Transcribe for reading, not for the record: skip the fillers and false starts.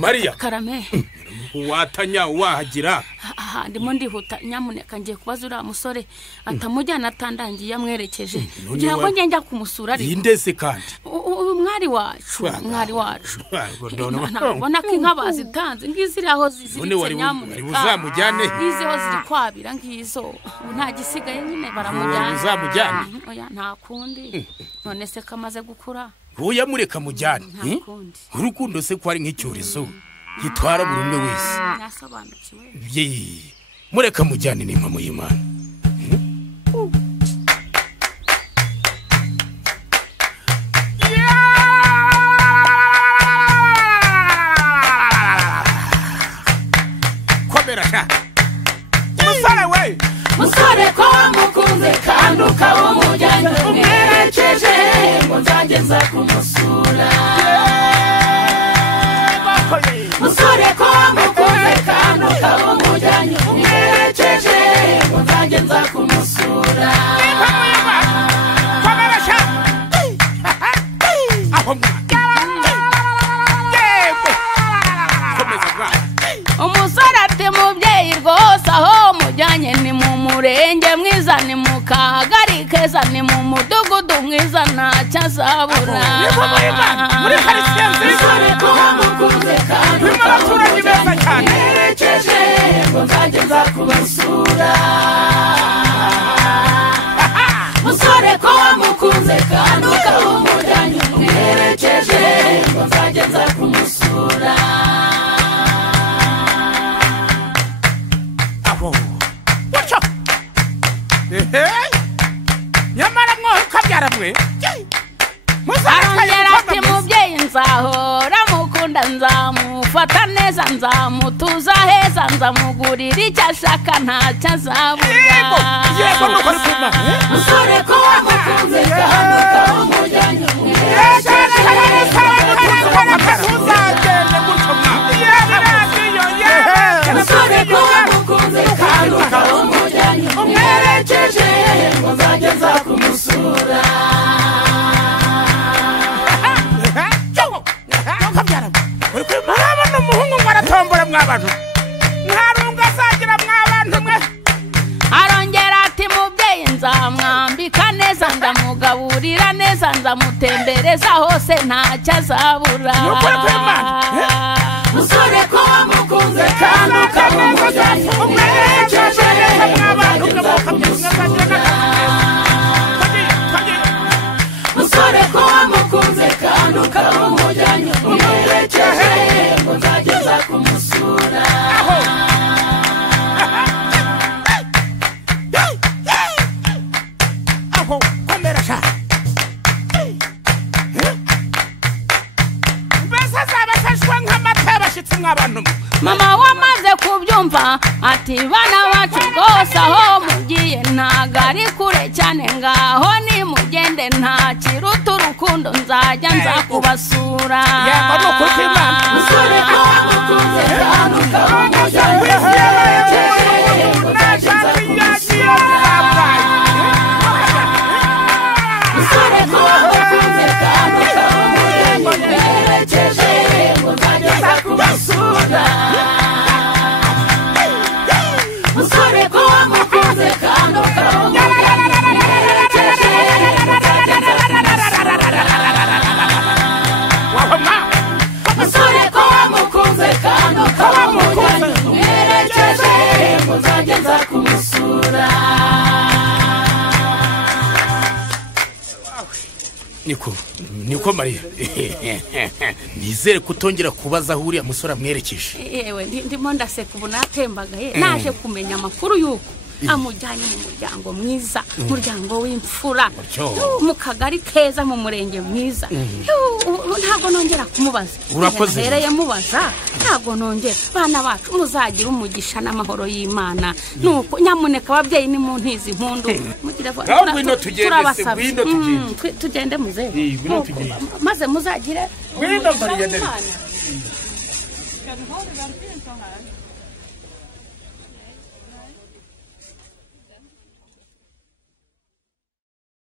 Maria Karame watanya wahagira ndimo ndihuta nyamuneka ngiye kubaza uriya musore atamujyana atandangiye yamwerekeje ngira ngo njya kumusura ari indese kandi umwari wacu nabona ko inka bazitanze ngiziri aho ziziritse nyamuneka uzamujyane ngizeho ziri kwabira ngizo nta gisigaye nyine baramujyana uzamujyane oya nta kundi none se kamaze gukura Huya mureka mujyane urukundo se ko ari nk'icyorezo gitwara buri umwe wese nasobanukiwe mureka mujyane n'impamo y'Imana komera sha musore ko mukunze kandi ukawumujyanye umwerekeje ngo nzageza kumusura musore ko mukunze kandi ukawumujyanye umwerekeje ngo nzageza kumusura umusore ati mubyeyi rwose aho mujyanye ni mu murenge mwiza ni mu kagari keza ni mu mudugudu mwiza ntacyo azabura muri quartier nziza ko mukunze kandi umwerekeje ngo nzageza kumusura musore ko mukunze kandi ukawumujyanye umwerekeje ngo nzageza kumusura nyamara mwokabyara mwe arongera ati mubyeyi nzahora mukunda nzamufata neza nzamutuza heza nzamugurira icyo ashaka ntacyo azabura musore ko wamukunze kandi ukawumujyanye musore ko wamukunze kandi ukawumujyanye umwerekeje ngo nzageza kumusura murabona umuhungu mwaratombora mwabantu ntarunga azagira mwabantu mwe arongera ati mubyeyi nzamwambika neza ndamugaburira neza nzamutembereza hose ntacyo azabura musore ko wamukunze kandi ukawumujyanye umwerekeje musore ko wamukunze kandi ukawumujyanye umwerekeje ngo nzageza kumusura aho komera sha mbese zabafashwa nk'amata y'abashyitsi mw'abantu mama wamaze kubyumva ati bana bacu rwose aho mugiye ntago ari kure cyane ngaho nimugende nta kiruta urukundo nzajya nza kubasura musore ko wamukunze kandi ukawumujyanye ngo nzajya nza kumusura musore ko wamukunze kandi ukawumujyanye umwerekeje ngo nzajya nza kubasura musore ko wamukunze kandi ukawumujyanye umwerekeje ngo nzajya nza kumusura musore ko wamukunze kandi ukawumujyanye umwerekeje ngo nzajya nza kumusura niko Maria nizere kutongera kubaza aho uriya musore amwerekeje yewe ndimo ndaseka ubu natembagaye naje kumenya amakuru yuko amujyanye mu muryango mwiza muryango w'imfura mu kagari keza mu murenge mwiza ntago nongera kumubaza urakoze hereye mubaza ntago nongera bana bacu muzagira umugisha n'amahoro y'Imana nuko nyamuneka ababyeyi ni mu ntizi impundu mugira turabasaba tugende muze maze muzagire Maria